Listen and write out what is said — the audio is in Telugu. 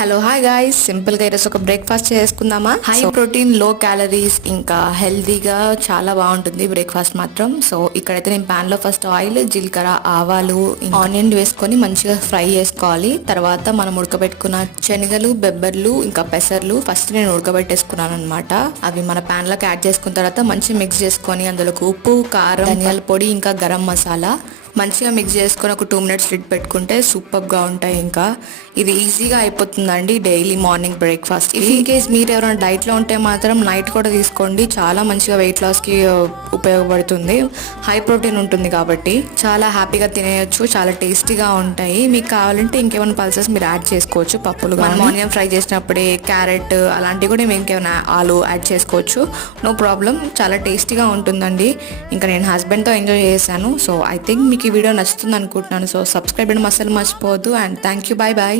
హలో హాయ్ గాయ్స్, సింపుల్ గా ఈరోజు ఒక బ్రేక్ఫాస్ట్ చేసుకుందామా. హై ప్రోటీన్, లో క్యాలరీస్, ఇంకా హెల్దీగా చాలా బాగుంటుంది బ్రేక్ఫాస్ట్ మాత్రం. సో ఇక్కడైతే నేను పాన్ లో ఫస్ట్ ఆయిల్, జీలకర్ర, ఆవాలు, ఆనియన్ వేసుకొని మంచిగా ఫ్రై చేసుకోవాలి. తర్వాత మనం ఉడకబెట్టుకున్న శనగలు, బెబ్బర్లు, ఇంకా పెసర్లు ఫస్ట్ నేను ఉడకబెట్టేసుకున్నాను అనమాట. అవి మన పాన్ లోకి యాడ్ చేసుకున్న తర్వాత మంచిగా మిక్స్ చేసుకొని అందులోకి ఉప్పు, కారం, ధనియాల పొడి, ఇంకా గరం మసాలా మంచిగా మిక్స్ చేసుకొని ఒక 2 minutes లిడ్ పెట్టుకుంటే సూపర్గా ఉంటాయి. ఇంకా ఇది ఈజీగా అయిపోతుందండి daily morning breakfast. In case మీరు ఎవరైనా డైట్లో ఉంటే మాత్రం నైట్ కూడా తీసుకోండి, చాలా మంచిగా వెయిట్ లాస్కి ఉపయోగపడుతుంది. హై ప్రోటీన్ ఉంటుంది కాబట్టి చాలా హ్యాపీగా తినేయచ్చు, చాలా టేస్టీగా ఉంటాయి. మీకు కావాలంటే ఇంకేమైనా పల్సెస్ మీరు యాడ్ చేసుకోవచ్చు, పప్పులు. మనం ఆనియన్ ఫ్రై చేసినప్పుడే క్యారెట్ అలాంటివి కూడా మేము ఇంకేమైనా ఆలు యాడ్ చేసుకోవచ్చు, నో ప్రాబ్లం. చాలా టేస్టీగా ఉంటుందండి. ఇంకా నేను హస్బెండ్తో ఎంజాయ్ చేశాను. సో ఐ థింక్ మీకు ఈ వీడియో నచ్చుతుంది అనుకుంటున్నాను. సో సబ్స్క్రైబ్ చేయడం అస్సలు మర్చిపోవద్దు. And thank you, bye bye.